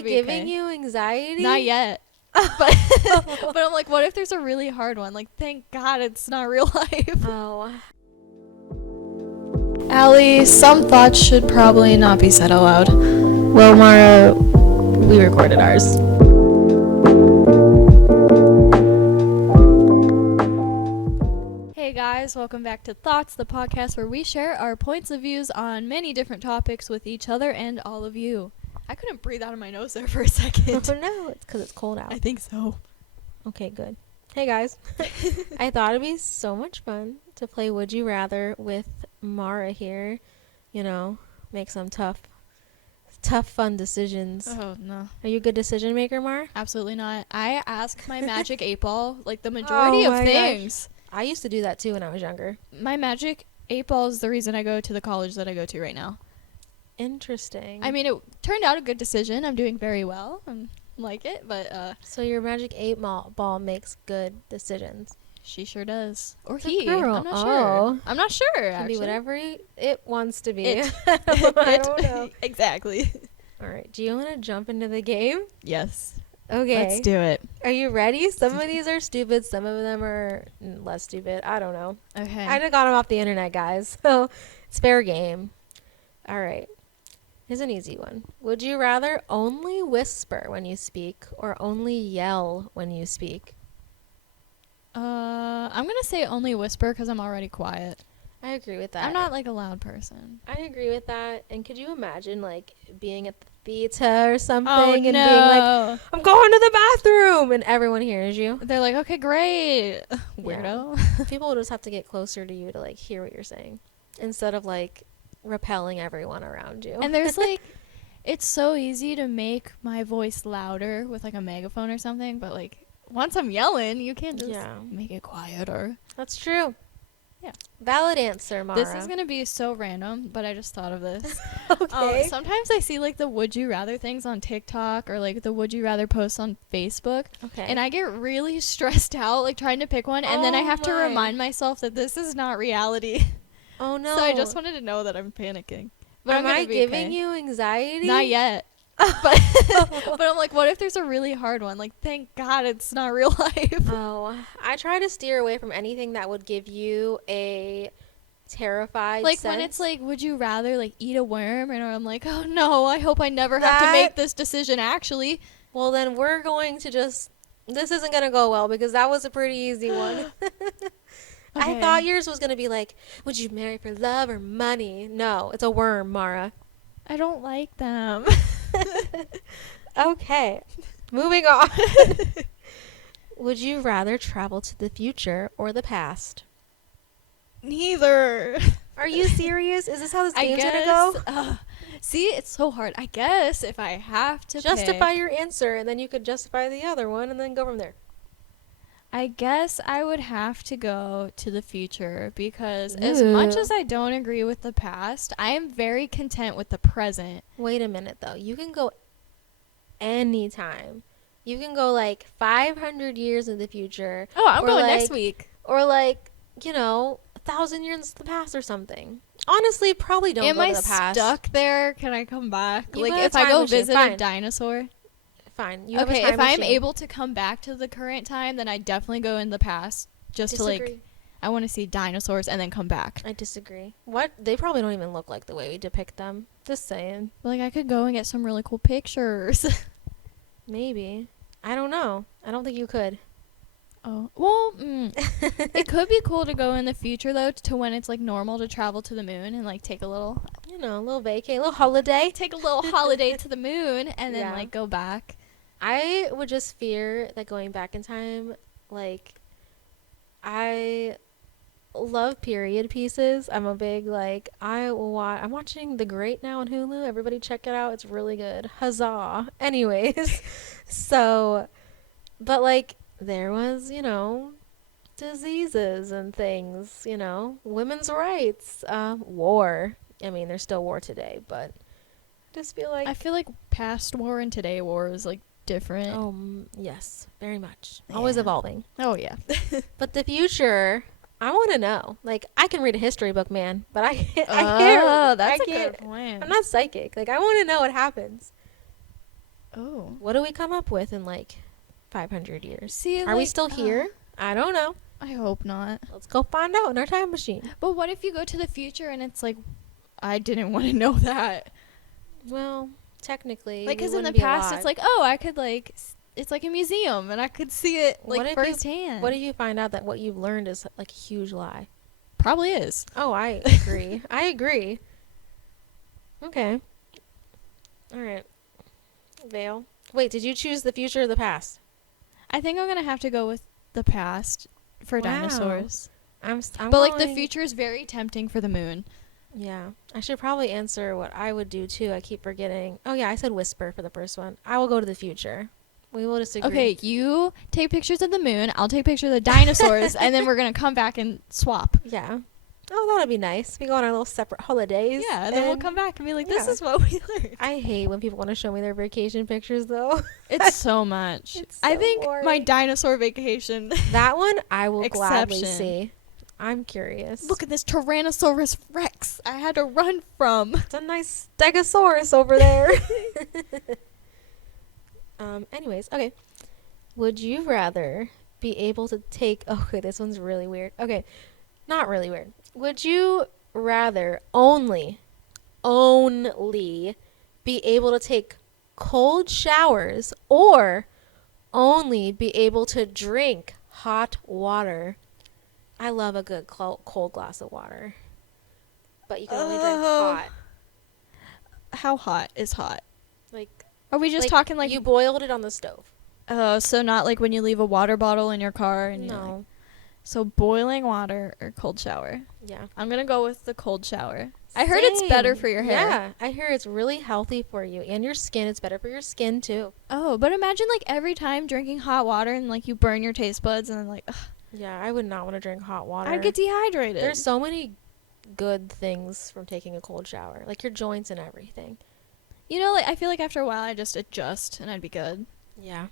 I giving you anxiety? Not yet. But but I'm like, what if there's a really hard one? Like, thank God it's not real life. Oh. Allie, some thoughts should probably not be said out loud. Well, Mara, we recorded ours. Hey guys, welcome back to Thoughts, the podcast where we share our points of views on many different topics with each other and all of you. I couldn't breathe out of my nose there for a second. Oh no, it's because it's cold out. I think so. Okay, good. Hey guys. I thought it'd be so much fun to play Would You Rather with Mara here. You know, make some tough, fun decisions. Oh, no. Are you a good decision maker, Mara? Absolutely not. I ask my magic 8-ball, like the majority of things. Gosh. I used to do that too when I was younger. My magic 8-ball is the reason I go to the college that I go to right now. Interesting. I mean, it turned out a good decision. I'm doing very well. I like it, but so your magic 8-ball makes good decisions. She sure does. Or it's he. I'm not sure. I'm not sure, It can actually. be whatever it wants to be. I don't know. Exactly. All right. Do you want to jump into the game? Yes. Okay. Let's do it. Are you ready? Some of these are stupid. Some of them are less stupid. I don't know. Okay. I just got them off the internet, guys. So it's fair game. All right. Here's an easy one. Would you rather only whisper when you speak or only yell when you speak? I'm going to say only whisper because I'm already quiet. I agree with that. I'm not like a loud person. I agree with that. And could you imagine like being at the theater or something and no. being like, I'm going to the bathroom, and everyone hears you? They're like, okay, great. Weirdo. Yeah. People will just have to get closer to you to like hear what you're saying instead of like repelling everyone around you. And there's like, it's so easy to make my voice louder with like a megaphone or something, but like once I'm yelling, you can't just make it quieter. That's true. Yeah. Valid answer, Mara. This is going to be so random, but I just thought of this. Okay. Sometimes I see like the would you rather things on TikTok or like the would you rather posts on Facebook. Okay. And I get really stressed out like trying to pick one, and then I have to remind myself that this is not reality. Oh no. So I just wanted to know that I'm panicking. But Am I giving you anxiety? Not yet. But I'm like, what if there's a really hard one? Like, thank God it's not real life. Oh, I try to steer away from anything that would give you a terrified like sense. When it's like, would you rather like eat a worm? And I'm like, oh no, I hope I never have to make this decision actually. Well, then we're going to this isn't going to go well because that was a pretty easy one. Okay. I thought yours was going to be like, would you marry for love or money? No, it's a worm, Mara. I don't like them. Okay, moving on. Would you rather travel to the future or the past? Neither. Are you serious? Is this how this game's going to go? See, it's so hard. I guess if I have to justify your answer, and then you could justify the other one, and then go from there. I guess I would have to go to the future because as much as I don't agree with the past, I am very content with the present. Wait a minute, though. You can go anytime. You can go like 500 years in the future. Oh, I'm going like, next week. Or like, 1,000 years in the past or something. Honestly, probably don't go to the past. Am I stuck there? Can I come back? You like got a if I time go machine. visit Fine. a dinosaur? Fine. You Okay, have a if time I'm machine. able to come back to the current time, then I definitely go in the past just to like, I want to see dinosaurs and then come back. I disagree. What? They probably don't even look like the way we depict them. Just saying. Like I could go and get some really cool pictures. Maybe. I don't know. I don't think you could. Oh, well, it could be cool to go in the future though, to when it's like normal to travel to the moon and like take a little, a little vacay, a little holiday. Take a little holiday to the moon and then like go back. I would just fear that going back in time, like, I love period pieces. I'm a big, like, I'm watching The Great now on Hulu. Everybody check it out. It's really good. Huzzah. Anyways, so, but, like, there was, diseases and things, women's rights, war. I mean, there's still war today, but I just feel like... I feel like past war and today war is, like, different. Oh, yes, very much. Yeah. Always evolving. Oh, yeah. But the future, I want to know. Like, I can read a history book, man, but I can't. Oh, that's a good point. I'm not psychic. Like, I want to know what happens. Oh. What do we come up with in like 500 years? See, Are we still here? I don't know. I hope not. Let's go find out in our time machine. But what if you go to the future and it's like, I didn't want to know that. Well, technically, Like, because we in the wouldn't be past, alive. it's like, oh, I could, like, it's like a museum, and I could see it, What like, if you- firsthand. What if you find out that what you've learned is like a huge lie? Probably is. Oh, I agree. I agree. Okay. All right. Vale. Wait, did you choose the future or the past? I think I'm going to have to go with the past for Wow. dinosaurs. I'm But, like, the going- future is very tempting for the moon. Yeah. I should probably answer what I would do too. I keep forgetting. Oh, yeah, I said whisper for the first one. I will go to the future. We will disagree. Okay, you take pictures of the moon, I'll take pictures of the dinosaurs, and then we're going to come back and swap. Yeah. Oh, that'd be nice. We go on our little separate holidays. Yeah, and then we'll come back and be like, this yeah. is what we learned. I hate when people want to show me their vacation pictures, though. It's so much. It's I so think my boring. dinosaur vacation. That one I will gladly Exception. see. I'm curious. Look at this Tyrannosaurus Rex I had to run from. It's a nice Stegosaurus over there. Anyways, okay. Would you rather be able to take... Okay, this one's really weird. Okay, not really weird. Would you rather only be able to take cold showers or only be able to drink hot water? I love a good cold glass of water. But you can only drink hot. How hot is hot? Like, Are we just talking like... you boiled it on the stove. So not like when you leave a water bottle in your car and you're like, No. so boiling water or cold shower? Yeah. I'm going to go with the cold shower. I heard it's better Same. for your hair. Yeah, I hear it's really healthy for you and your skin. It's better for your skin too. Oh, but imagine like every time drinking hot water and like you burn your taste buds and then like, ugh, Yeah, I would not want to drink hot water. I'd get dehydrated. There's so many good things from taking a cold shower, like your joints and everything. You know, like I feel like after a while I just adjust and I'd be good. Yeah.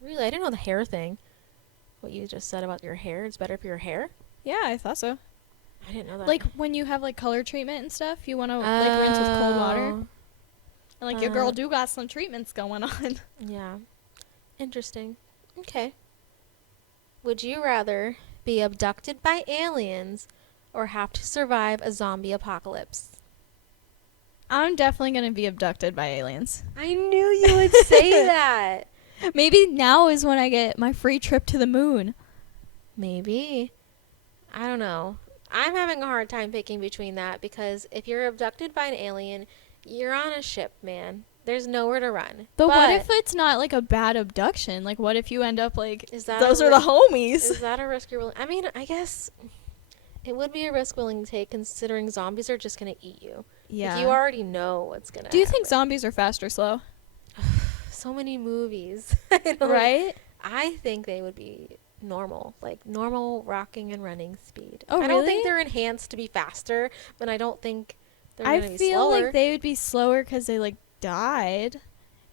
Really, I didn't know the hair thing. What you just said about your hair, it's better for your hair? Yeah, I thought so. I didn't know that. Like when you have like color treatment and stuff, you want to like rinse with cold water. And like your girl do got some treatments going on. Yeah. Interesting. Okay. Would you rather be abducted by aliens or have to survive a zombie apocalypse? I'm definitely going to be abducted by aliens. I knew you would say that. Maybe now is when I get my free trip to the moon. Maybe. I don't know. I'm having a hard time picking between that because if you're abducted by an alien, you're on a ship, man. There's nowhere to run. But what if it's not like a bad abduction? Like what if you end up like those are the homies? Is that a risk you're willing? I mean, I guess it would be a risk willing to take considering zombies are just going to eat you. Yeah. Like, you already know what's going to Do you think zombies are fast or slow? So many movies. I don't- Right? I think they would be normal, like normal rocking and running speed. Oh, I don't think really? they're enhanced to be faster, but I don't think they're I going to be feel slower. like they would be slower because they like died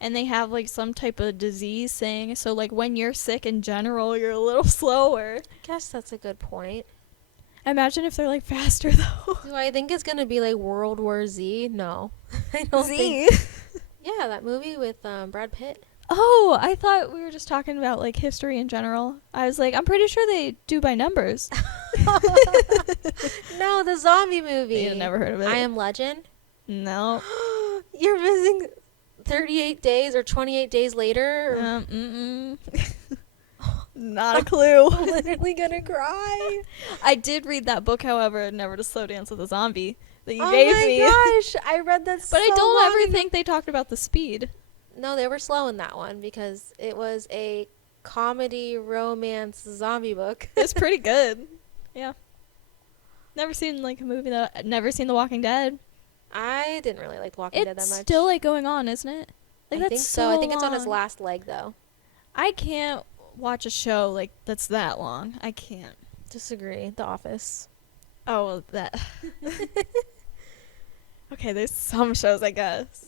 and they have like some type of disease thing. So like when you're sick in general, you're a little slower. I guess that's a good point. Imagine if they're like faster though. Do I think it's going to be like World War Z? No. I don't Z. think. Yeah, that movie with Brad Pitt. Oh, I thought we were just talking about like history in general. I was like, I'm pretty sure they do by numbers. No, the zombie movie. You never heard of it? I Am Legend. No. You're missing 38 days or 28 days later. Not a clue. I'm literally gonna cry. I did read that book, however, Never to Slow Dance with a Zombie, that you Oh gave my me. gosh, I read that But I so don't long ever ago. think they talked about the speed. No, they were slow in that one because it was a comedy romance zombie book. It's pretty good. Yeah. Never seen like a movie that never seen The Walking Dead. I didn't really like Walking Dead that It's much. still like going on, isn't it? Like I think so. I think it's on its last leg though. I can't watch a show like that's that long. I can't. Disagree. The Office. Oh, well, that. Okay, there's some shows, I guess.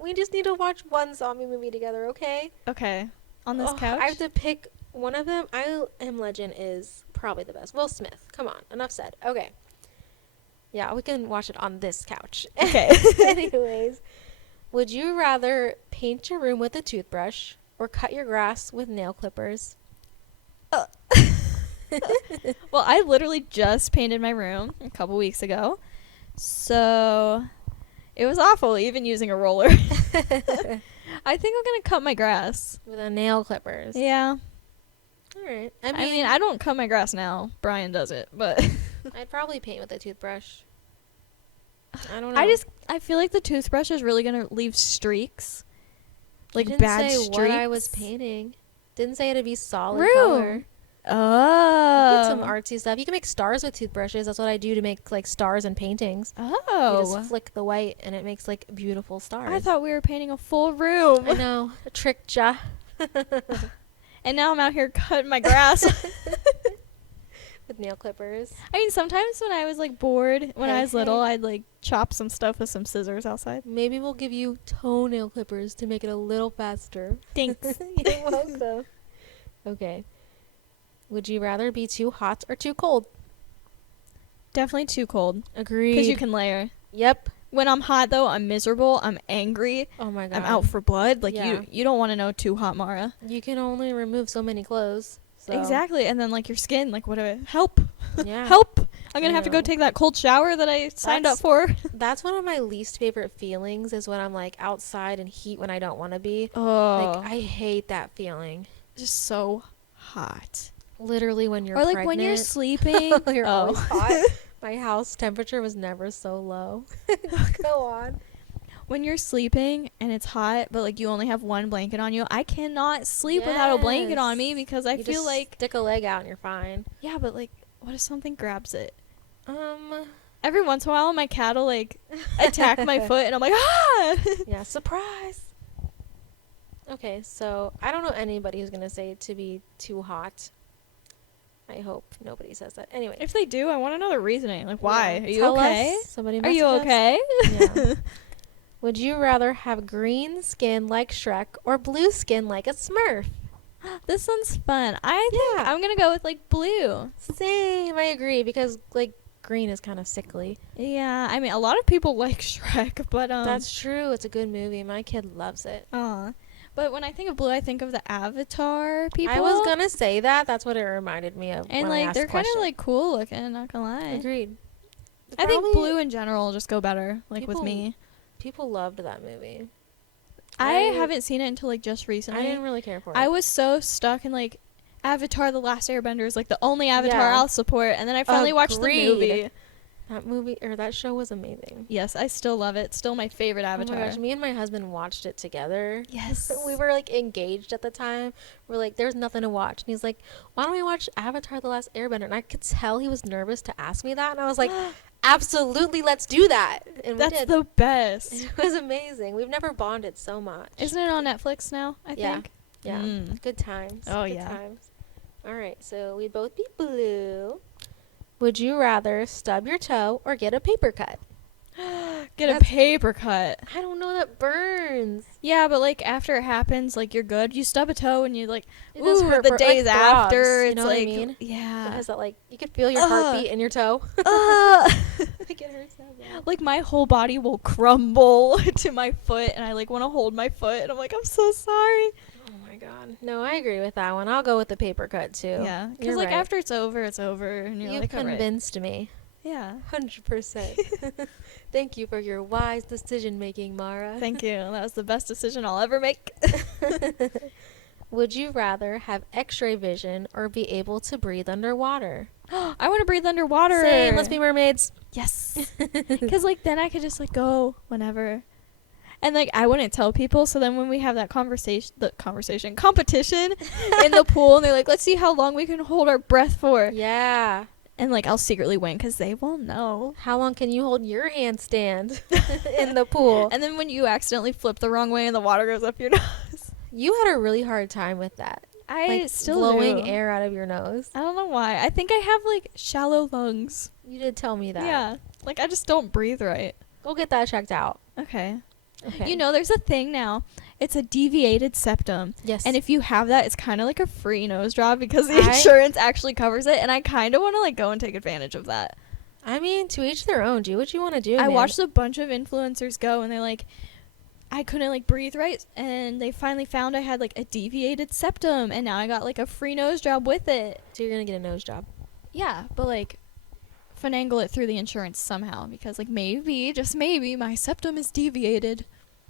We just need to watch one zombie movie together, okay? Okay. On this Ugh, couch? I have to pick one of them. I Am Legend is probably the best. Will Smith. Come on. Enough said. Okay. Yeah, we can watch it on this couch. Okay. Anyways. Would you rather paint your room with a toothbrush or cut your grass with nail clippers? Uh, well, I literally just painted my room a couple weeks ago. So it was awful, even using a roller. I think I'm going to cut my grass. With a nail clippers. Yeah. All right. I mean, I don't cut my grass now. Brian does it, but I'd probably paint with a toothbrush. I don't know. I feel like the toothbrush is really going to leave streaks. Like I didn't bad say streaks. what I was painting. Didn't say it'd be solid Rude. color. Oh. Get some artsy stuff. You can make stars with toothbrushes. That's what I do to make like stars and paintings. You Oh. just flick the white and it makes like beautiful stars. I thought we were painting a full room. I know. A tricked ya. And now I'm out here cutting my grass. With nail clippers. I mean, sometimes when I was like bored, when I Hey, was little, hey. I'd like chop some stuff with some scissors outside. Maybe we'll give you toenail clippers to make it a little faster. Thanks. You're welcome. Okay. Would you rather be too hot or too cold? Definitely too cold. Agreed. Because you can layer. Yep. When I'm hot though, I'm miserable. I'm angry. Oh my god. I'm out for blood. Like Yeah. you don't want to know too hot, Mara. You can only remove so many clothes. So. Exactly. And then like your skin, like whatever. Help. Yeah. Help. I'm I going to have to go know. take that cold shower that I signed up That's- for. That's one of my least favorite feelings is when I'm like outside in heat when I don't want to be. Oh. Like I hate that feeling. Just so hot. Literally when you're Or like pregnant. when you're sleeping. You're Oh. always hot. My house temperature was never so low. Go on. When you're sleeping and it's hot, but like you only have one blanket on you, I cannot sleep without a blanket on me Yes. because I You feel just like, stick a leg out and you're fine. yeah, but like, what if something grabs it? Um. Every once in a while, my cat will like attack my foot, and I'm like, ah! Yeah, surprise. Okay, so I don't know anybody who's gonna say to be too hot. I hope nobody says that. Anyway, If they do, I want to know the reasoning. Like, why? yeah, Are you tell okay? us. Somebody Are you message us. okay? Yeah. Would you rather have green skin like Shrek or blue skin like a Smurf? This one's fun. I think Yeah. I'm gonna go with like blue. Same, I agree because like green is kind of sickly. Yeah, I mean, a lot of people like Shrek, but That's true. It's a good movie. My kid loves it. But when I think of blue, I think of the Avatar people. I was gonna say that. That's what it reminded me of. and when I like asked they're the kind of question. like cool looking. Not gonna lie. Agreed. I think Probably blue in general will just go better. Like with People- me, People loved that movie. I haven't seen it until like just recently. I didn't really care for it. I was so stuck in like Avatar: The Last Airbender is like the only Avatar Yeah. I'll support, and then I finally watched the Agreed. movie. That movie or that show was amazing. Yes, I still love it. Still my favorite Avatar. Oh my gosh, me and my husband watched it together. Yes. We were like engaged at the time. We're like, there's nothing to watch. And he's like, why don't we watch Avatar: The Last Airbender? And I could tell he was nervous to ask me that. And I was like, absolutely, let's do that. And we That's did. the best. It was amazing. We've never bonded so much. Isn't it on Netflix now? I Yeah. think. Yeah. Mm. Good times. Oh, Good yeah. times. All right. So we'd both be blue. Would you rather stub your toe or get a paper cut? Get a That's- paper cut. I don't know. That burns. Yeah, but like after it happens, like you're good. You stub a toe and you like, It does ooh, hurt the for, days like, after, throbs, it's you know what I like, mean? yeah. Because that like you could feel your Ugh. heartbeat in your toe. Ah. Like it hurts that bad. Like my whole body will crumble to my foot, and I like want to hold my foot, and I'm like, I'm so sorry. Oh my god. No, I agree with that one. I'll go with the paper cut too. Yeah, because You're like right. after it's over, and you're You've like, all right. convinced me. Yeah. 100%. Thank you for your wise decision making, Mara. Thank you. That was the best decision I'll ever make. Would you rather have X-ray vision or be able to breathe underwater? I want to breathe underwater. Same. Let's be mermaids. Yes. Because like then I could just like go whenever. And like I wouldn't tell people, so then when we have that competition in the pool, and they're like, let's see how long we can hold our breath for. Yeah. And like I'll secretly win because they won't know. How long can you hold your handstand in the pool? And then when you accidentally flip the wrong way and the water goes up your nose. You had a really hard time with that. I Like still blowing do. air out of your nose. I don't know why. I think I have like shallow lungs. You did tell me that. Yeah. Like I just don't breathe right. Go get that checked out. Okay. Okay. You know, there's a thing now. It's a deviated septum. Yes. And if you have that, it's kind of like a free nose job because the I- insurance actually covers it. And I kind of want to like go and take advantage of that. I mean, to each their own. Do what you want to do. I man. watched a bunch of influencers go and they're like, I couldn't like breathe right, and they finally found I had like a deviated septum, and now I got like a free nose job with it. So you're gonna get a nose job. Yeah, but like finagle it through the insurance somehow, because like maybe, just maybe, my septum is deviated.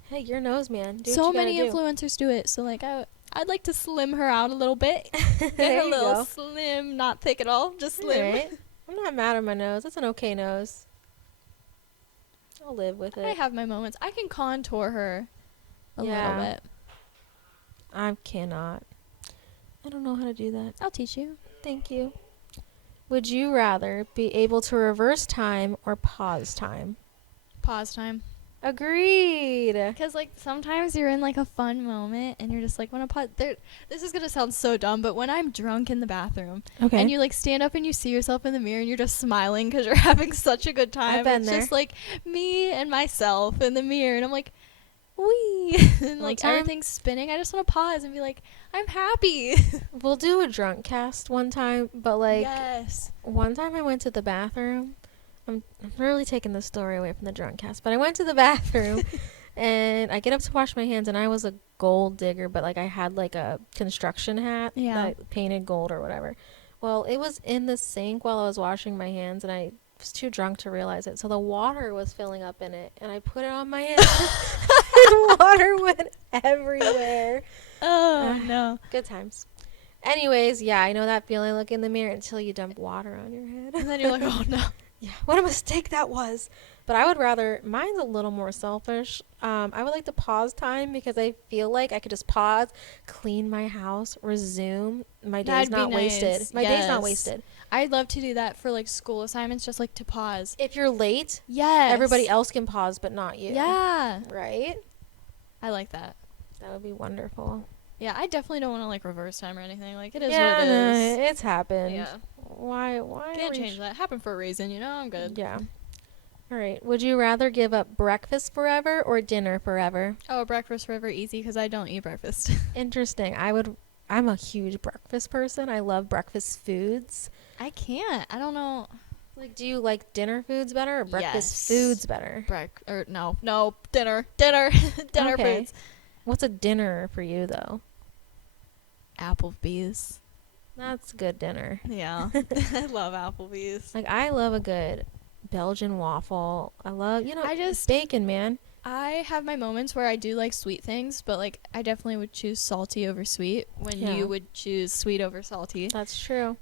Hey, your nose, man. Do So what you many gotta do. influencers do it, so like I'd like to slim her out a little bit. Get There her a you little go. slim, not thick at all, just slim. Alright. I'm not mad at my nose. That's an okay nose. I'll live with I it. have my moments. I can contour her a Yeah. little bit. I cannot. I don't know how to do that. I'll teach you. Thank you. Would you rather be able to reverse time or pause time? Pause time. Agreed. Because like sometimes you're in like a fun moment and you're just like, when I pause. This is gonna sound so dumb, but when I'm drunk in the bathroom Okay. and you like stand up and you see yourself in the mirror and you're just smiling because you're having such a good time. I've been It's there. just like me and myself in the mirror, and I'm like, wee, and Well, like time- everything's spinning. I just want to pause and be like, I'm happy. We'll do a drunk cast one time, but like yes. one time I went to the bathroom. I'm really taking the story away from the drunk cast, but I went to the bathroom and I get up to wash my hands, and I was a gold digger, but like I had like a construction hat Yeah. that painted gold or whatever. Well, it was in the sink while I was washing my hands, and I was too drunk to realize it. So the water was filling up in it, and I put it on my hands, and water went everywhere. Oh no. Good times. Anyways, yeah, I know that feeling. Look in the mirror until you dump water on your head. And then you're like, oh no. Yeah, what a mistake that was. But I would rather, mine's a little more selfish. I would like to pause time because I feel like I could just pause, clean my house, resume. My day's That'd be not wasted. nice. My day's not Yes. wasted. I'd love to do that for like school assignments, just like to pause. If you're late, Yes. everybody else can pause, but not you. Yeah. Right? I like that. That would be wonderful. Yeah, I definitely don't want to like reverse time or anything. Like it is Yeah, what it no, is. it's happened. Yeah. Why Can't are we change that. Happened for a reason, you know? I'm good. Yeah. All right. Would you rather give up breakfast forever or dinner forever? Oh, breakfast forever easy because I don't eat breakfast. Interesting. I'm a huge breakfast person. I love breakfast foods. I can't. I don't know. Like, do you like dinner foods better or breakfast Yes. foods better? No, dinner, dinner Okay. foods. What's a dinner for you though? Applebee's. That's good dinner. Yeah, I love Applebee's. Like, I love a good Belgian waffle. I love, I just- bacon, man. I have my moments where I do like sweet things, but like I definitely would choose salty over sweet when Yeah. you would choose sweet over salty. That's true.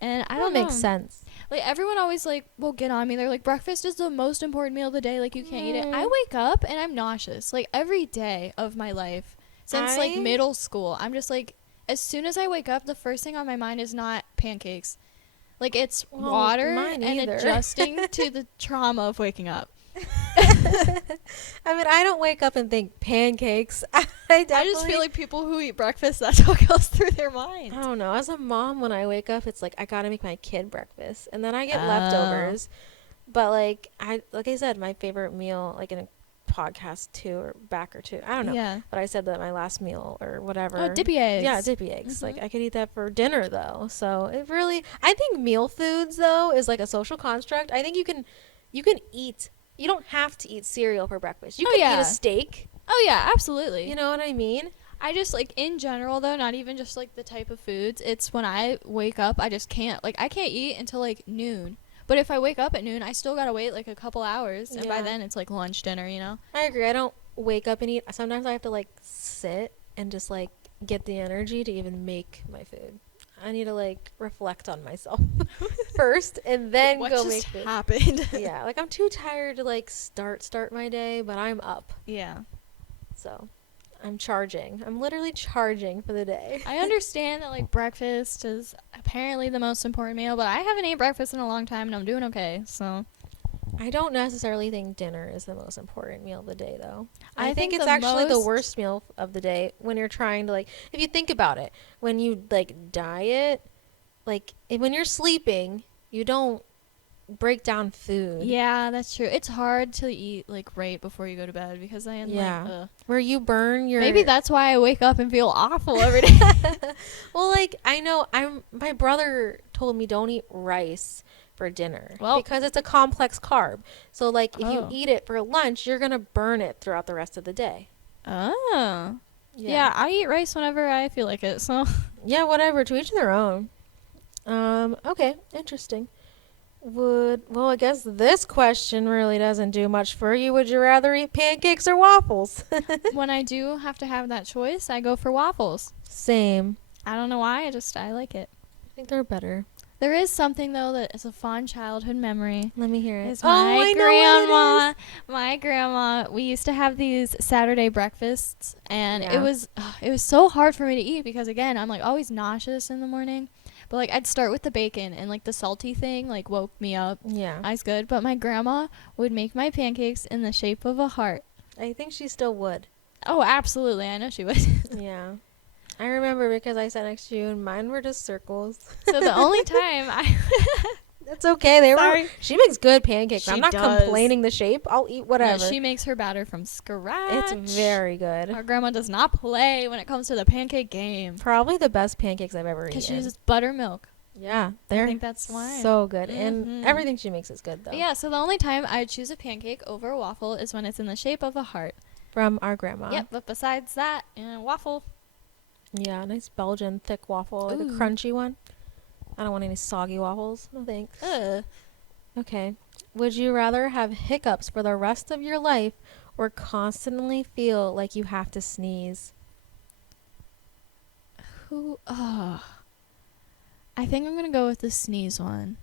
And I That don't know. makes sense. Like everyone always like will get on me. They're like, breakfast is the most important meal of the day. Like you can't eat it. I Mm. wake up and I'm nauseous. Like every day of my life since like I- middle school. I'm just like, as soon as I wake up, the first thing on my mind is not pancakes. Like it's Well, water mine and either. adjusting to the trauma of waking up. I mean, I don't wake up and think pancakes. I I just feel like people who eat breakfast, that's what goes through their mind. I don't know. As a mom, when I wake up, it's like I gotta make my kid breakfast, and then I get Oh. leftovers. But like I said, my favorite meal, like in a podcast back or two, I don't know. Yeah. But I said that my last meal or whatever. Oh, dippy eggs. Yeah, dippy eggs. Like Mhm. I could eat that for dinner though. So it really, I think meal foods though is like a social construct. I think you can eat. You don't have to eat cereal for breakfast. You Oh, can eat yeah. a steak. Oh yeah, absolutely. You know what I mean? I just like in general though, not even just like the type of foods. It's when I wake up, I just can't. Like I can't eat until like noon. But if I wake up at noon, I still gotta wait like a couple hours, and by Yeah. then it's like lunch, dinner. You know? I agree. I don't wake up and eat. Sometimes I have to like sit and just like get the energy to even make my food. I need to like reflect on myself first and then what go just make food. happened? Yeah, like I'm too tired to like start my day, but I'm up. Yeah. So, I'm charging. I'm literally charging for the day. I understand that like breakfast is apparently the most important meal, but I haven't eaten breakfast in a long time, and I'm doing okay. So I don't necessarily think dinner is the most important meal of the day, though. I I think think it's the actually the most- worst meal of the day when you're trying to, like, if you think about it, when you, like, diet, like, when you're sleeping, you don't break down food. yeah, that's true. It's hard to eat like right before you go to bed because I am Yeah. like, ugh. Where you burn your... Maybe that's why I wake up and feel awful every day. Well, like, I know my brother told me don't eat rice for dinner Well- because it's a complex carb. So, like, if you Oh. eat it for lunch, you're going to burn it throughout the rest of the day. Oh. Yeah, I eat rice whenever I feel like it, so. Yeah, whatever. To each their own. Okay, interesting. Well, I guess this question really doesn't do much for you. Would you rather eat pancakes or waffles? When I do have to have that choice, I go for waffles. Same. I don't know why, I like it. I think they're better. There is something though that is a fond childhood memory. Let me hear it. Is Oh, my I know grandma. what it My grandma. We used to have these Saturday breakfasts, and Yeah. it was so hard for me to eat because again, I'm like always nauseous in the morning. But like I'd start with the bacon and like the salty thing like woke me up. is. Yeah. I was good, but my grandma would make my pancakes in the shape of a heart. I think she still would. Oh, absolutely. I know she would. Yeah. I remember because I sat next to you and mine were just circles. So the only time I That's okay. They Sorry. were. She makes good pancakes. She I'm not does. complaining the shape. I'll eat whatever. No, she makes her batter from scratch. It's very good. Our grandma does not play when it comes to the pancake game. Probably the best pancakes I've ever eaten. Because she uses buttermilk. Yeah, I they're think that's why. so good, Mhm. and everything she makes is good though. But yeah, so the only time I choose a pancake over a waffle is when it's in the shape of a heart. From our grandma. Yep, but besides that, waffle. Yeah, nice Belgian thick waffle, like a Ooh. crunchy one. I don't want any soggy waffles. No thanks. Ugh. Okay. Would you rather have hiccups for the rest of your life or constantly feel like you have to sneeze? I think I'm gonna go with the sneeze one.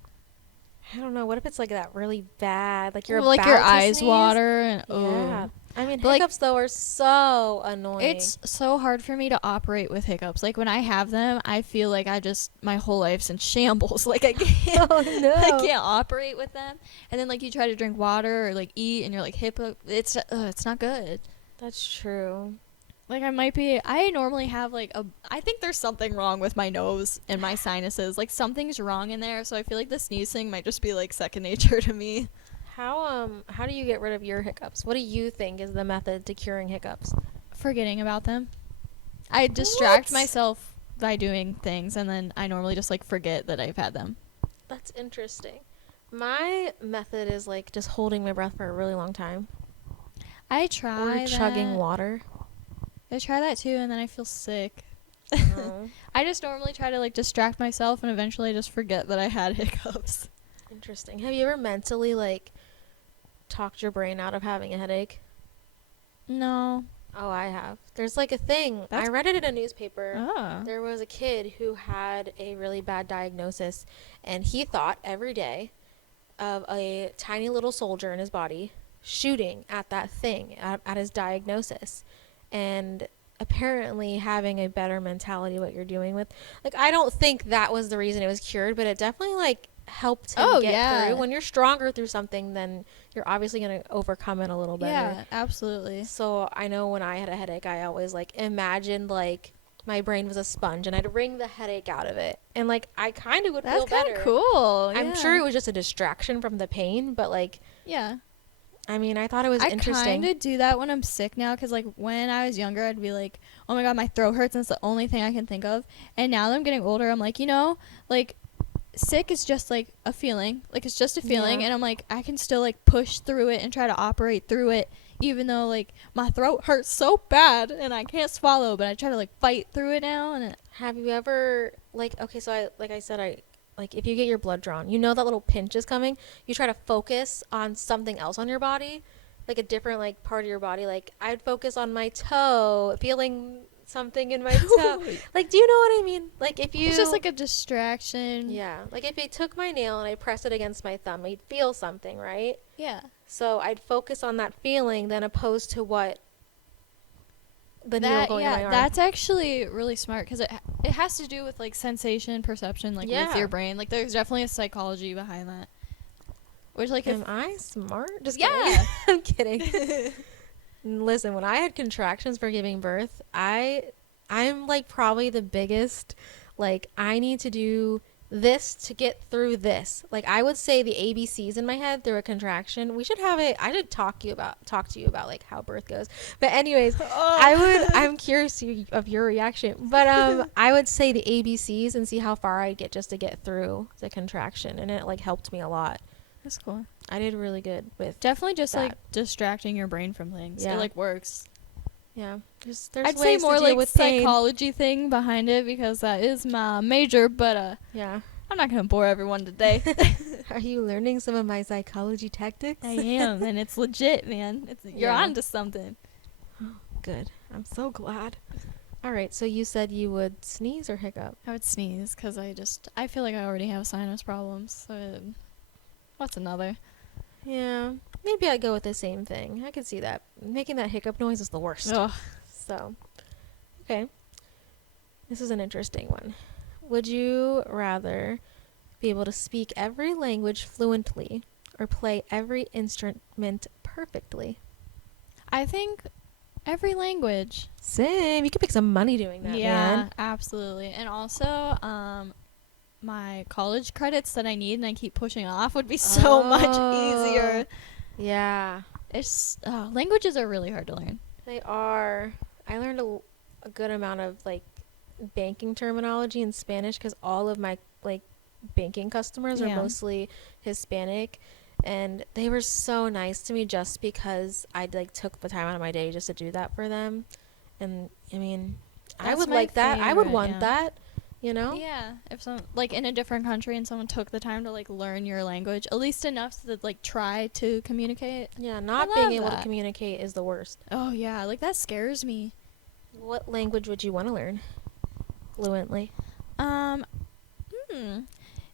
I don't know. What if it's like that really bad? Like you're Like about your to eyes sneeze? water and Yeah. I mean, But, like, hiccups though are so annoying. It's so hard for me to operate with hiccups. Like when I have them, I feel like my whole life's in shambles. Like I can't, Oh, no. I can't operate with them. And then like you try to drink water or like eat, and you're like it's not good. That's true. Like I normally have like I think there's something wrong with my nose and my sinuses. Like something's wrong in there. So I feel like the sneezing might just be like second nature to me. How do you get rid of your hiccups? What do you think is the method to curing hiccups? Forgetting about them. I distract What? myself by doing things, and then I normally just like forget that I've had them. That's interesting. My method is like just holding my breath for a really long time I try or chugging that. water. I try that too, and then I feel sick. Oh, I just normally try to like distract myself, and eventually I just forget that I had hiccups. interesting. Have you ever mentally like talked your brain out of having a headache? No. Oh, I have. There's like a thing. I read it in a newspaper. Oh. There was a kid who had a really bad diagnosis, and he thought every day of a tiny little soldier in his body shooting at that thing, at his diagnosis. And apparently having a better mentality what you're doing with. Like, I don't think that was the reason it was cured, but it definitely, like, helped him get through. When you're stronger through something, then you're obviously going to overcome it a little better. Yeah, absolutely. So I know when I had a headache, I always like imagined like my brain was a sponge and I'd wring the headache out of it, and like I kind of would feel That's kind better. of cool. I'm sure it was just a distraction from the pain, but like, Yeah. I mean, I thought it was interesting. I kind of do that when I'm sick now, because like when I was younger, I'd be like, oh my god, my throat hurts, and it's the only thing I can think of. And now that I'm getting older, I'm like, like sick is just like a feeling. Like it's just a feeling, Yeah. and I'm like, I can still like push through it and try to operate through it, even though like my throat hurts so bad and I can't swallow, but I try to like fight through it now. And Have you ever like, okay, so I said like if you get your blood drawn, you know that little pinch is coming, you try to focus on something else on your body, like a different like part of your body. Like I'd focus on my toe, feeling something in my toe. Like, do you know what I mean? Like if you, it's just like a distraction. yeah, like if I took my nail and I pressed it against my thumb, I'd feel something, right? Yeah. So I'd focus on that feeling then opposed to what the needle going in my arm. That's actually really smart, because it has to do with like sensation, perception, like with your brain. Like there's definitely a psychology behind that. Which like Am I smart? Just yeah. kidding. I'm kidding. Listen, when I had contractions for giving birth, I'm like probably the biggest, like I need to do this to get through this. Like I would say the ABCs in my head through a contraction. We should have it. I should talk to you about like how birth goes. But anyways, I'm curious of your reaction. But I would say the ABCs and see how far I'd get just to get through the contraction, and it like helped me a lot. That's cool. I did really good with Definitely just that. like distracting your brain from things. Yeah. It like works. Yeah. There's I'd say ways more to deal like with pain. psychology thing behind it because that is my major, but Yeah. I'm not gonna bore everyone today. Are you learning some of my psychology tactics? I am, and it's legit, man. You're Yeah. onto something. Good. I'm so glad. All right. So you said you would sneeze or hiccup? I would sneeze because I feel like I already have sinus problems. So what's another? Yeah. Maybe I'd go with the same thing. I could see that. Making that hiccup noise is the worst. Ugh. So, okay. This is an interesting one. Would you rather be able to speak every language fluently or play every instrument perfectly? I think every language. Same. You could make some money doing that, Yeah, man. absolutely. And also, my college credits that I need and I keep pushing off would be so much easier. Yeah. It's languages are really hard to learn. They are. I learned a good amount of like banking terminology in Spanish because all of my like banking customers are Yeah. mostly Hispanic, and they were so nice to me just because I like took the time out of my day just to do that for them. And I mean, I That's would my like that. I would favorite, want yeah. that, you know? Yeah, if some like in a different country and someone took the time to like learn your language, at least enough to like try to communicate. Yeah, not I being love able to that. communicate is the worst. Oh yeah, like that scares me. What language would you want to learn fluently? Um,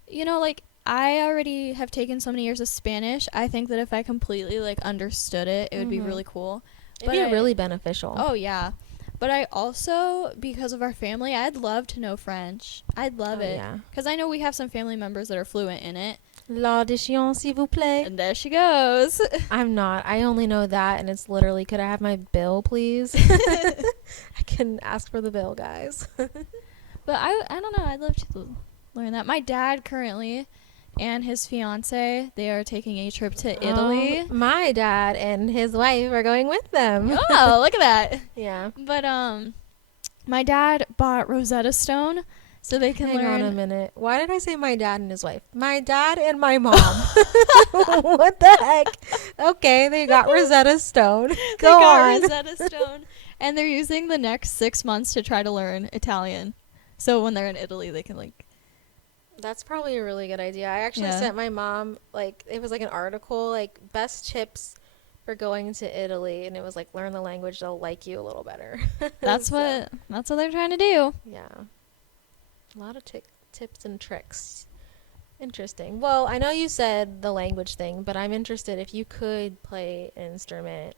you know, like I already have taken so many years of Spanish. I think that if I completely like understood it, it would be Mhm. really cool. It'd be really beneficial. Oh yeah. But I also, because of our family, I'd love to know French. I'd love it. Yeah. Because I know we have some family members that are fluent in it. L'audition, s'il vous plaît. And there she goes. I'm not. I only know that, and it's literally, could I have my bill, please? I can ask for the bill, guys. But I don't know. I'd love to learn that. My dad currently and his fiance, they are taking a trip to Italy. My dad and his wife are going with them. Oh, look at that. Yeah. But my dad bought Rosetta Stone so they can Hang learn. on a minute. Why did I say my dad and his wife? My dad and my mom. What the heck? Okay, they got Rosetta Stone. Go They got on. Rosetta Stone, and they're using the next 6 months to try to learn Italian. So when they're in Italy, they can like. That's probably a really good idea. I actually Yeah. sent my mom, like, it was like an article, like, best tips for going to Italy, and it was like, learn the language, they'll like you a little better. That's So, what they're trying to do. yeah. A lot of tips and tricks. Interesting. Well, I know you said the language thing, but I'm interested if you could play an instrument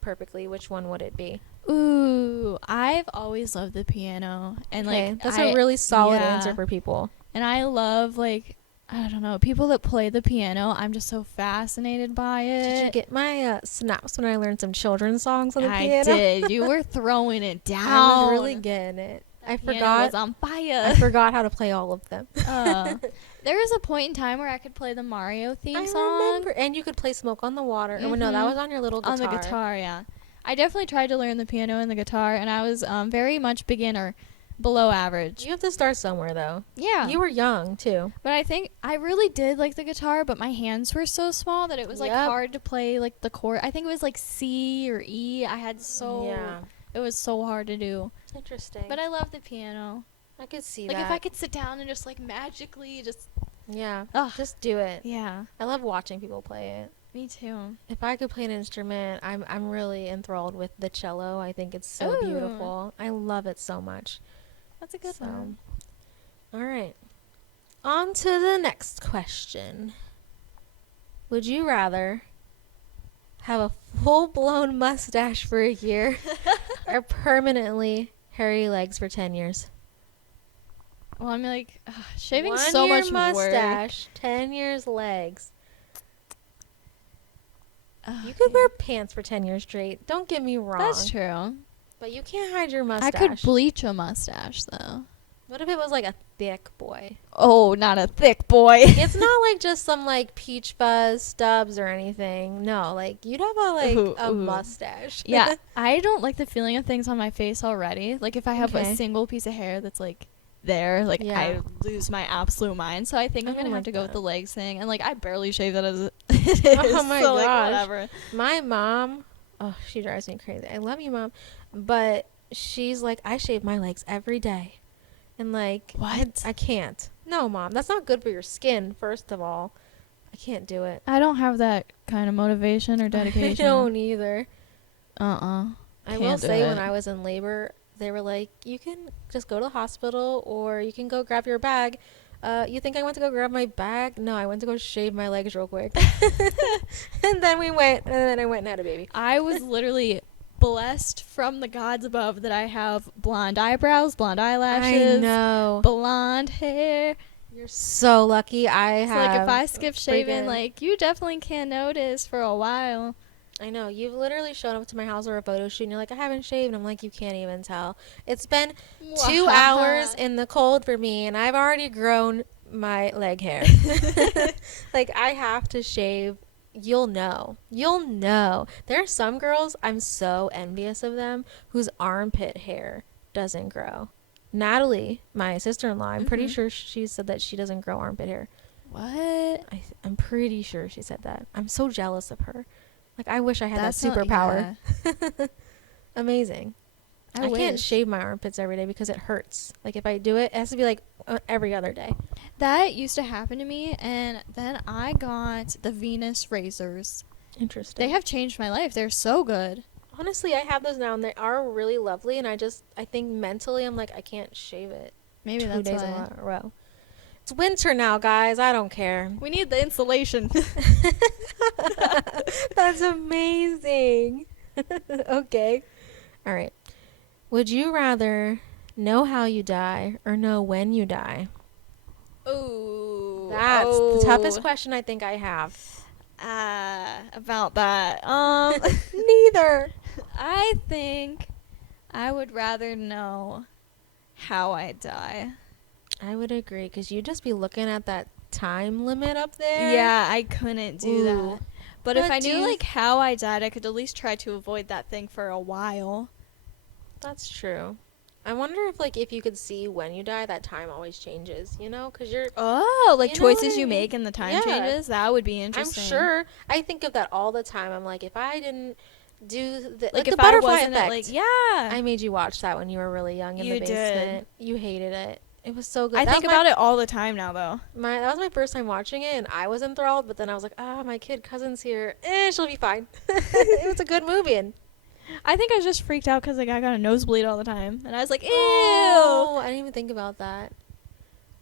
perfectly, which one would it be? Ooh, I've always loved the piano, and Okay, like that's a really solid yeah. answer for people. And I love like I don't know people that play the piano. I'm just so fascinated by Did you it. get my snaps when I learned some children's songs on the I piano? did. You were throwing it down. I was really getting it. I Piano forgot. was on fire. I forgot how to play all of them. There was a point in time where I could play the Mario theme I song remember, and you could play "Smoke on the Water." Oh no, that Mhm. was on your little guitar. on the guitar. Yeah, I definitely tried to learn the piano and the guitar, and I was very much beginner, below average. You have to start somewhere, though. Yeah, You were young too. but I think I really did like the guitar, but my hands were so small that it was like Yep. hard to play like the chord. I think it was like C or E. I had Yeah. it was so hard to do. Interesting. But I love the piano. I could see Like that. if I could sit down and just like magically just Yeah. Ugh. Just do it. yeah, I love watching people play it. me too. If I could play an instrument, I'm really enthralled with the cello. I think it's so Ooh. beautiful. I love it so much. That's a good So, one. all right. On to the next question. Would you rather have a full-blown mustache for a year or permanently hairy legs for 10 years? Well, I'm like shaving 1 so year much work. mustache, 10 years legs. Ugh, You could wear pants for 10 years straight. Don't get me wrong. That's true. But you can't hide your mustache. I could bleach a mustache though. What if it was like a thick boy? Oh, not a thick boy. It's not like just some like peach fuzz stubs or anything. No, like you'd have a Ooh. mustache. Yeah, I don't like the feeling of things on my face already. Like if I have Okay. a single piece of hair that's like there, like Yeah. I lose my absolute mind. So I think I I'm gonna don't have like to go with that. the legs thing. And like I barely shave that as it is. Oh my so, like, gosh. whatever. My mom, oh, she drives me crazy. I love you, Mom. But she's like, I shave my legs every day. And like, What? I can't. No, Mom, that's not good for your skin, first of all. I can't do it. I don't have that kind of motivation or I dedication. don't either. Uh-uh. I will Can't do say when it. I was in labor, they were like, you can just go to the hospital or you can go grab your bag. You think I went to go grab my bag? No, I went to go shave my legs real quick. And then I went and had a baby. I was literally blessed from the gods above that I have blonde eyebrows, blonde I eyelashes, know. blonde hair. You're so lucky. I So, like, if have I skip shaving, freaking- like, you definitely can't notice for a while. I know. You've literally shown up to my house or a photo shoot and you're like, I haven't shaved. I'm like, you can't even tell. It's been 2 hours in the cold for me and I've already grown my leg hair. Like, I have to shave. You'll know. You'll know. There are some girls, I'm so envious of them, whose armpit hair doesn't grow. Natalie, my sister-in-law, I'm pretty Mhm. sure she said that she doesn't grow armpit hair. What? I'm pretty sure she said that. I'm so jealous of her. Like, I wish I had That's that not- superpower. yeah. Amazing. I can't wish. shave my armpits every day because it hurts. Like, if I do it, it has to be like every other day. That used to happen to me, and then I got the Venus razors. Interesting. They have changed my life. They're so good. Honestly, I have those now and they are really lovely. And I think mentally, I'm like, I can't shave it Maybe 2 that's days in why. a row. It's winter now, guys. I don't care. We need the insulation. That's amazing. Okay. All right. Would you rather know how you die or know when you die? Ooh. That's the toughest question I think I have. About that. Neither. I think I would rather know how I die. I would agree because you'd just be looking at that time limit up there. Yeah, I couldn't do Ooh. that. But if But I do knew you like how I died, I could at least try to avoid that thing for a while. That's true. I wonder if like if you could see when you die, that time always changes, you know? Because you're Oh, like You know what choices I you mean? make and the time Yeah. changes? That would be I'm interesting. sure. I think of that all the time. I'm like, if I didn't do the Like the if I butterfly wasn't effect. at, like, yeah. I made you watch that when you were really young in You the did. basement. You hated it. It was so good. I That think was about it all the time now, though. that was my first time watching it, and I was enthralled. But then I was like, my kid cousin's here. She'll be fine. It was a good movie. And I think I was just freaked out because like I got a nosebleed all the time, and I was like, ew. oh, I didn't even think about that.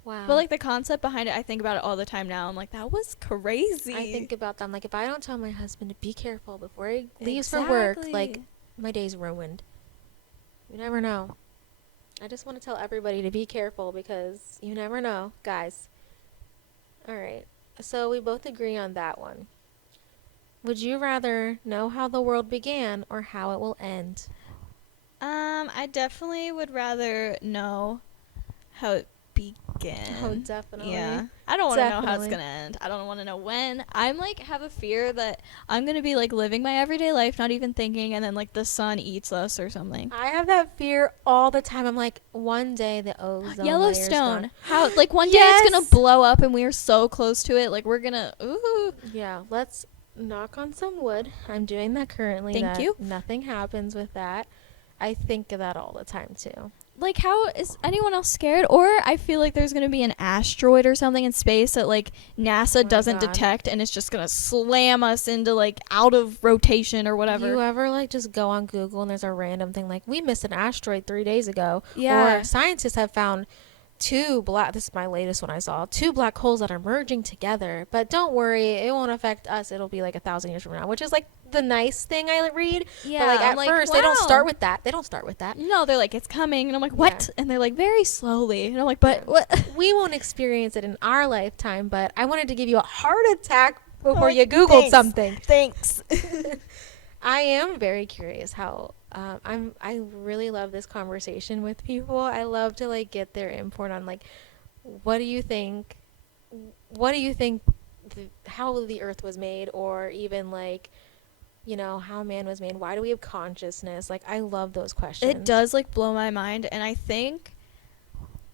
Wow. But like the concept behind it, I think about it all the time now. I'm like, that was crazy. I think about that. I'm like, if I don't tell my husband to be careful before he leaves for work, like Exactly. my day's ruined. You never know. I just want to tell everybody to be careful because you never know, guys. All right. So we both agree on that one. Would you rather know how the world began or how it will end? I definitely would rather know how it began. Oh, definitely. Yeah. I don't want to know how it's Definitely. gonna end. I don't want to know when. I'm like have a fear that I'm gonna be like living my everyday life, not even thinking, and then like the sun eats us or something. I have that fear all the time. I'm like, one day the ozone layer's Yellowstone. gone. How like one day it's gonna Yes! blow up and we are so close to it. Like we're gonna ooh. Yeah, let's knock on some wood. I'm doing that currently. Thank that you. Nothing happens with that. I think of that all the time too. Like how is anyone else scared? Or I feel like there's gonna be an asteroid or something in space that like NASA Oh my doesn't God. detect and it's just gonna slam us into like out of rotation or whatever. You ever like just go on Google and there's a random thing like we missed an asteroid 3 days ago? Yeah. Or scientists have found this is my latest one I saw, 2 black holes that are merging together. But don't worry, it won't affect us. It'll be like 1,000 years from now, which is like the nice thing I read. Yeah, But like I'm at first they don't wow. start with that. They don't start with that. No, they're like, it's coming. And I'm like, what? Yeah. And they're like, very slowly. And I'm like, but Yeah. what? We won't experience it in our lifetime, but I wanted to give you a heart attack before like, you Googled thanks. something. Thanks. I am very curious how I really love this conversation with people. I love to like get their input on like what do you think how the earth was made, or even like how man was made. Why do we have consciousness? Like I love those questions. It does like blow my mind. And I think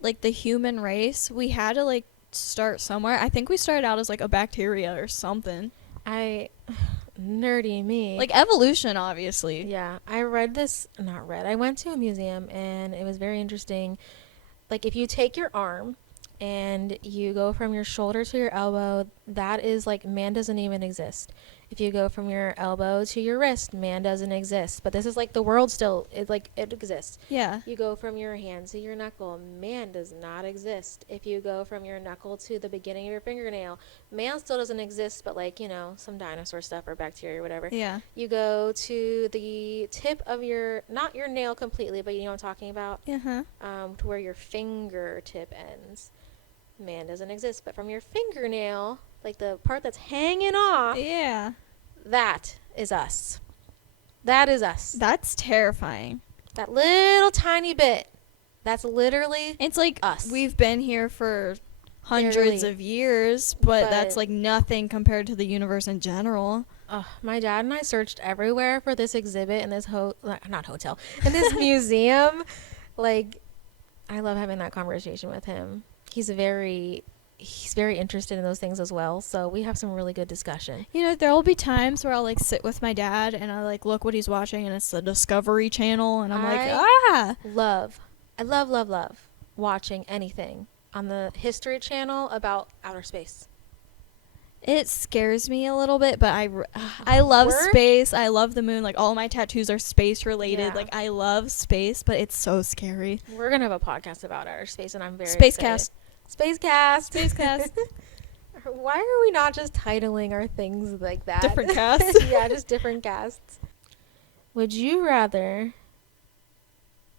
like the human race, we had to like start somewhere. I think we started out as like a bacteria or something. nerdy me. Like evolution, obviously. Yeah, I read this, not read. I went to a museum and it was very interesting. Like if you take your arm and you go from your shoulder to your elbow, that is like man doesn't even exist. If you go from your elbow to your wrist, man doesn't exist. But this is like the world still, it exists. Yeah. You go from your hand to your knuckle, man does not exist. If you go from your knuckle to the beginning of your fingernail, man still doesn't exist, but like, you know, some dinosaur stuff or bacteria or whatever. Yeah. You go to the tip of your, not your nail completely, but you know what I'm talking about? Uh-huh. To where your fingertip ends. Man doesn't exist, but from your fingernail, like the part that's hanging off, Yeah. that is us. That is us. That's terrifying. That little tiny bit. That's literally It's like us. we've been here for hundreds Barely. of years, but that's But- like nothing compared to the universe in general. My dad and I searched everywhere for this exhibit in this not hotel, in this museum. Like, I love having that conversation with him. He's very interested in those things as well. So we have some really good discussion. You know, there will be times where I'll like sit with my dad and I like look what he's watching and it's the Discovery Channel and I'm I love watching anything on the History Channel about outer space. It scares me a little bit, but I love We're- space. I love the moon. Like all my tattoos are space related. Yeah. Like I love space, but it's so scary. We're gonna have a podcast about outer space, and I'm very Spacecast. excited. Spacecast. Spacecast. Why are we not just titling our things like that? Different casts. Yeah, just different casts. Would you rather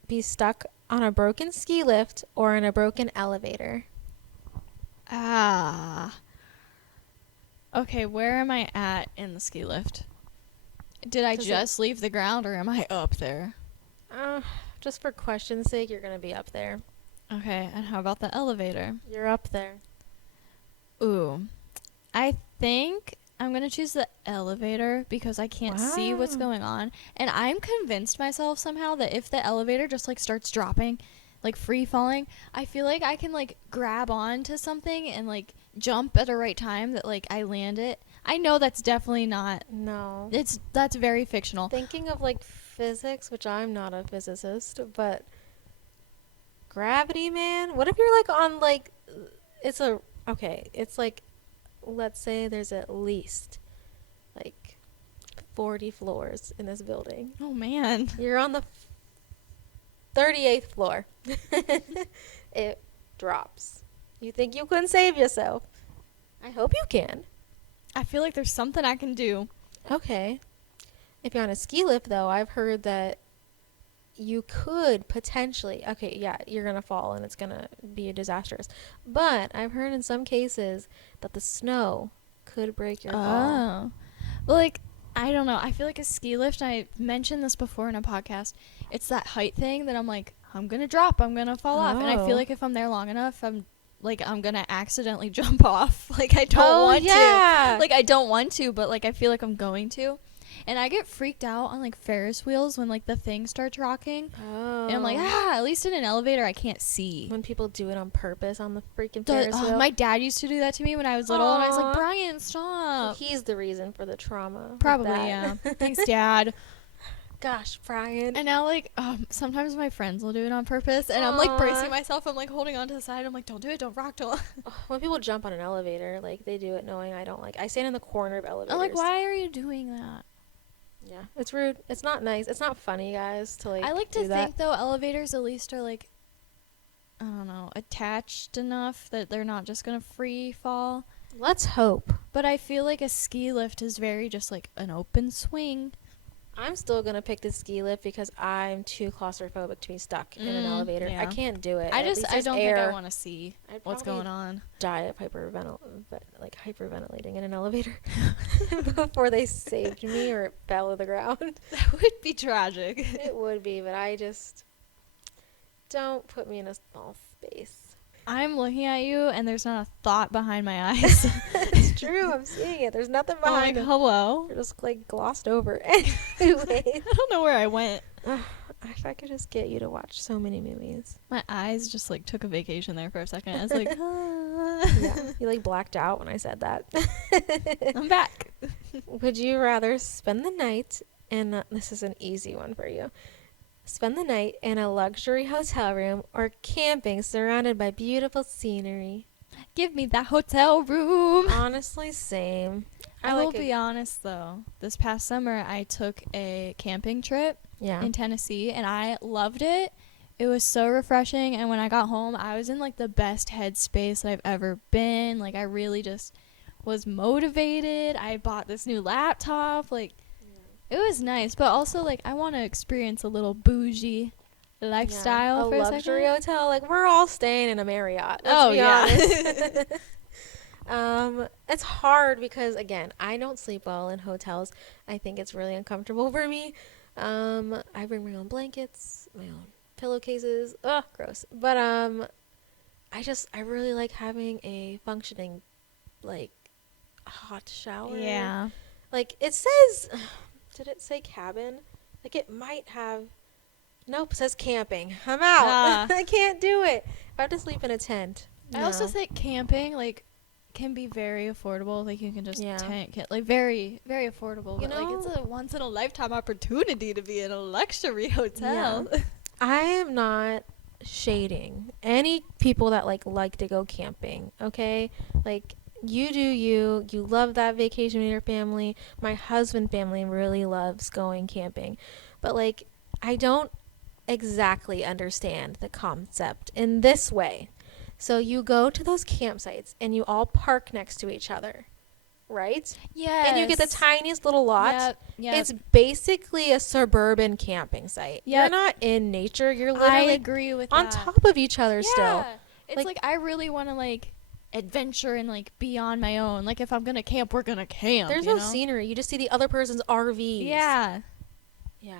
be stuck on a broken ski lift or in a broken elevator? Okay, where am I at in the ski lift? Did I Does just leave the ground or am I up there? Just for question's sake, you're gonna be up there. Okay, and how about the elevator? You're up there. Ooh. I think I'm going to choose the elevator because I can't see what's Wow. going on. And I'm convinced myself somehow that if the elevator just like starts dropping, like free falling, I feel like I can like grab on to something and like jump at the right time that like I land it. I know that's definitely not. No. That's very fictional. Thinking of like physics, which I'm not a physicist, but gravity, man. What if you're like on like it's like let's say there's at least like 40 floors in this building. Oh man. You're on the 38th floor. It drops. You think you can save yourself? I hope you can. I feel like there's something I can do. Okay. If you're on a ski lift, though, I've heard that you could potentially, okay, yeah, you're going to fall and it's going to be disastrous. But I've heard in some cases that the snow could break your fall. Oh. Well, like, I don't know. I feel like a ski lift, I mentioned this before in a podcast, it's that height thing that I'm like, I'm going to drop, I'm going to fall off. And I Oh. feel like if I'm there long enough, I'm going to accidentally jump off. Like, I don't want yeah. to. Like, I don't want to, but, like, I feel like I'm going to. And I get freaked out on, like, Ferris wheels when, like, the thing starts rocking. Oh. And I'm like, at least in an elevator, I can't see. When people do it on purpose on the freaking Ferris wheel. My dad used to do that to me when I was little, and I was Aw. like, Brian, stop. He's the reason for the trauma. with Probably, that. yeah. Thanks, Dad. Gosh, Brian. And now, like, sometimes my friends will do it on purpose, and I'm, like, bracing myself. I'm, like, holding on to the side. I'm like, don't do it. Don't rock. Don't. When people jump on an elevator, like, they do it knowing I don't like. I stand in the corner of elevators. I'm like, why are you doing that? Yeah, it's rude. It's not nice. It's not funny, guys, to, like, I like do to that. think, though, elevators at least are, like, I don't know, attached enough that they're not just going to free fall. Let's hope. But I feel like a ski lift is very just, like, an open swing. I'm still going to pick the ski lift because I'm too claustrophobic to be stuck in an elevator. yeah. I can't do it. I At least don't there's think I air. want to see I'd what's probably going on. die of hyperventilating in an elevator before they saved me or it fell to the ground. That would be tragic. It would be, but I just don't put me in a small space. I'm looking at you, and there's not a thought behind my eyes. It's true. I'm seeing it. There's nothing I'm like, behind it. hello. You're just like glossed over. Anyway, I don't know where I went. if I could just get you to watch so many movies. My eyes just like took a vacation there for a second. I was like, Yeah, you like blacked out when I said that. I'm back. Would you rather spend the night in this is an easy one for you. Spend the night in a luxury hotel room or camping surrounded by beautiful scenery? Give me that hotel room. Honestly, same. I will be honest though. This past summer, I took a camping trip Yeah. in Tennessee, and I loved it. It was so refreshing, and when I got home, I was in like the best headspace that I've ever been. Like I really just was motivated. I bought this new laptop. Like it was nice, but also like I want to experience a little bougie lifestyle A for a luxury second. hotel. Like we're all staying in a Marriott. Oh, Let's be yeah. honest. It's hard because again, I don't sleep well in hotels. I think it's really uncomfortable for me. I bring my own blankets, my own pillowcases. Ugh, gross. But I really like having a functioning like hot shower. Yeah. Like it says, did it say cabin? Like it might have. Nope, it says camping. I'm out. Ah. I can't do it. If I have to sleep in a tent. I also no. think camping like can be very affordable. Like you can just Yeah. tent like very very affordable. You But like know- it's a once in a lifetime opportunity to be in a luxury hotel. I am not shading any people that like to go camping, okay? Like you do you love that vacation with your family. My husband family really loves going camping. But like I don't exactly understand the concept in this way. So you go to those campsites and you all park next to each other, right? Yes. And you get the tiniest little lot. Yep, yep. It's basically a suburban camping site. You're Yep. not in nature. You're I literally agree with on that. top of each other still. Yeah. It's Like- like I really want to like adventure and like be on my own. Like if I'm gonna camp, we're gonna camp. There's you no know? scenery. You just see the other person's RVs. Yeah. Yeah.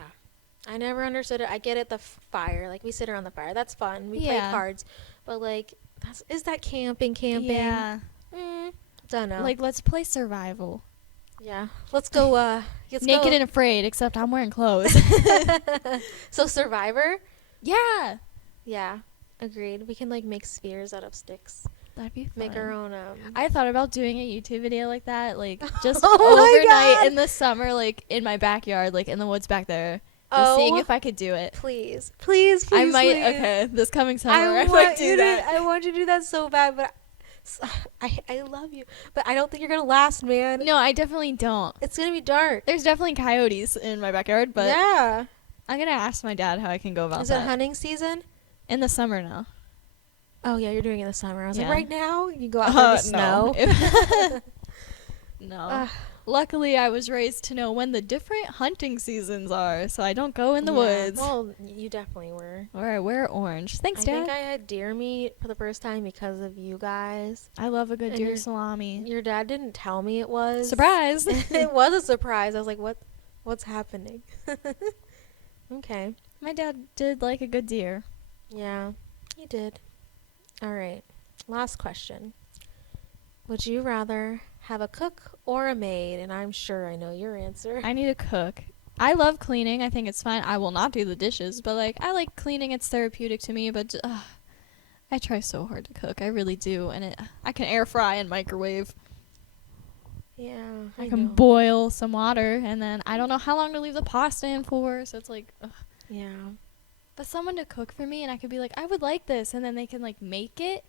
I never understood it. I get it, the fire. Like, we sit around the fire. That's fun. We play Yeah. cards. But, like, is that camping? Yeah. Don't know. Like let's play survival. yeah. Let's go, Naked and afraid, except I'm wearing clothes. So, Survivor? Yeah. Yeah. Agreed. We can, like, make spheres out of sticks. That'd be fun. Make our own, I thought about doing a YouTube video like that, like just Oh my overnight God. in the summer, like in my backyard, like in the woods back there. Just Oh. seeing if I could do it. Please. Please, please, I might. please. Okay, this coming summer, I I might want do you that. I want you to do that so bad, but I love you. But I don't think you're going to last, man. No, I definitely don't. It's going to be dark. There's definitely coyotes in my backyard, but yeah. I'm gonna ask my dad how I can go about Is it that. hunting season? In the summer now. Oh, yeah, you're doing it in the summer. I was Yeah. like, right now? You go out there in the snow? No. No. Ugh. Luckily, I was raised to know when the different hunting seasons are, so I don't go in the Yeah. woods. Well, you definitely were. Or I wear orange. Thanks, I Dad. think I had deer meat for the first time because of you guys. I love a good And deer your- salami. Your dad didn't tell me it was. Surprise! It was a surprise. I was like, what's happening? Okay. My dad did like a good deer. Yeah, he did. All right. Last question. Would you rather have a cook or a maid? And I'm sure I know your answer. I need to cook. I love cleaning. I think it's fine. I will not do the dishes, but like I like cleaning. It's therapeutic to me. But I try so hard to cook. I really do, and I can air fry and microwave. Yeah, I I can know. boil some water, and then I don't know how long to leave the pasta in for. So it's like, ugh. Yeah. But someone to cook for me, and I could be like, I would like this, and then they can like make it,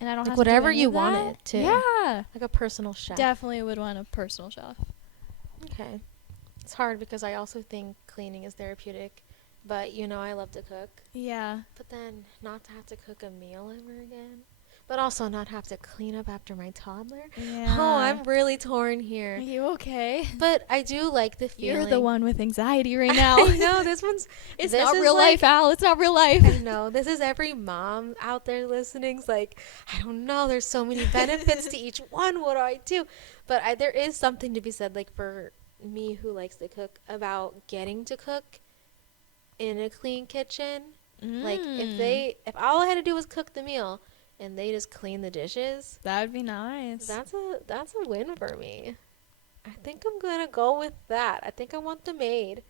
and I don't Like have to whatever do any you of want that. it to. Yeah, Like a personal chef. definitely would want a personal chef. Okay. It's hard because I also think cleaning is therapeutic. But, I love to cook. Yeah. But then not to have to cook a meal ever again. But also not have to clean up after my toddler. Yeah. Oh, I'm really torn Are here. you okay? But I do like the feeling. You're the one with anxiety right now. I know, this It's this not is real life, like- Al. It's not real life. I know. This is every mom out there listening's like, I don't know. There's so many benefits to each one. What do I do? But there is something to be said, like for me who likes to cook, about getting to cook in a clean kitchen. Like if all I had to do was cook the meal and they just clean the dishes, That would be nice. that's a win for me. I think I'm gonna go with that. I think I want the maid.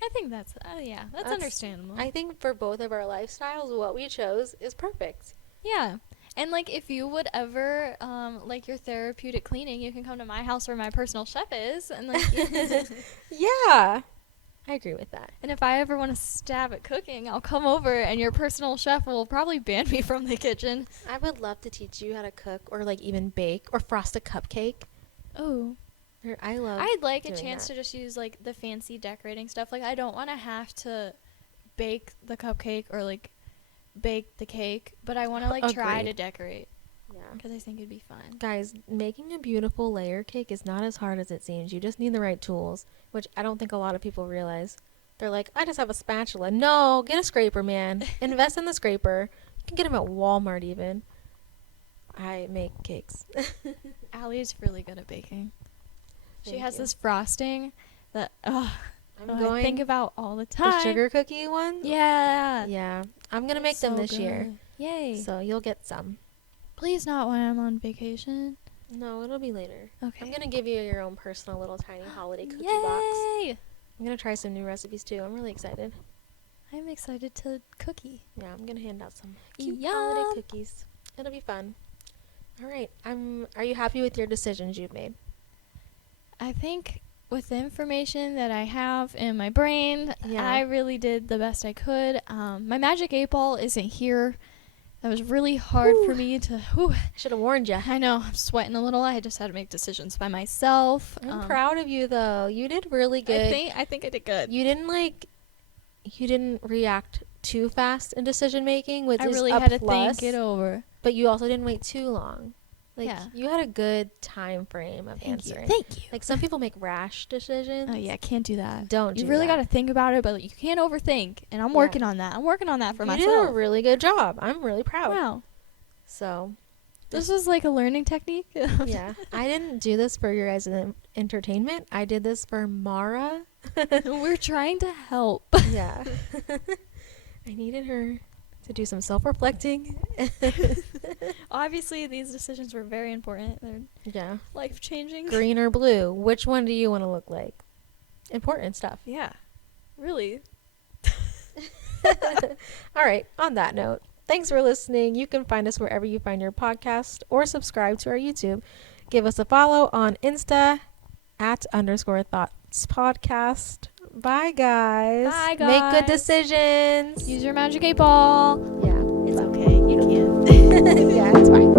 I think that's that's understandable. I think for both of our lifestyles, what we chose is perfect. Yeah. And like, if you would ever like your therapeutic cleaning, you can come to my house where my personal chef is, and like, Yeah, I agree with that. and if I ever want to stab at cooking, I'll come over, and your personal chef will probably ban me from the kitchen. I would love to teach you how to cook, or like even bake, or frost a cupcake. Oh, I love. I'd like a doing chance that. to just use like the fancy decorating stuff. Like, I don't want to have to bake the cupcake or like bake the cake, but I want to like try to Agreed. decorate Yeah. because I think it'd be fun. Guys, making a beautiful layer cake is not as hard as it seems. You just need the right tools, which I don't think a lot of people realize. They're like, I just have a spatula. No, get a scraper, man. Invest in the scraper. You can get them at Walmart even. I make cakes. Allie's really good at baking. She Thank has you. this frosting that I I'm think going about all the the time. sugar cookie one. Yeah. Yeah, I'm gonna make It's them so this year, good. Yay. so you'll get some. Please not when I'm on vacation. No, it'll be later. Okay. I'm gonna give you your own personal little tiny holiday cookie box. Yay! I'm gonna try some new recipes too. I'm really excited. I'm excited to cookie. Yeah, I'm gonna hand out some cute Yum. holiday cookies. It'll be fun. All right. Are you happy with your decisions you've made? I think with the information that I have in my brain, Yeah. I really did the best I could. My magic 8 ball isn't here. That was really hard for me to. Whew. Should have warned you. I know, I'm sweating a little. I just had to make decisions by myself. I'm proud of you though. You did really good. I think I did good. You didn't react too fast in decision making, which I is really a had to plus, think it over. but you also didn't wait too long. Like Yeah. you had a good time frame of answering. Thank you. Like some people make rash decisions. Oh yeah, can't do that. Don't You do really that. got to think about it, but you can't overthink. And I'm Yeah. working on that. I'm working on that for You myself. did a really good job. I'm really proud. Wow. So This was like a learning technique. yeah, I didn't do this for your guys' entertainment. I did this for Mara. We're trying to help. Yeah. I needed her to do some self-reflecting. Obviously, these decisions were very important. They're Yeah. life-changing. Green or blue? Which one do you want to look like? Important stuff. Yeah. Really. All right. On that note, thanks for listening. You can find us wherever you find your podcast or subscribe to our YouTube. Give us a follow on Insta @_thoughts podcast. Bye, guys. Bye, Make good guys. decisions. Use your magic 8 ball. Yeah. It's okay. You can. Yeah, it's fine.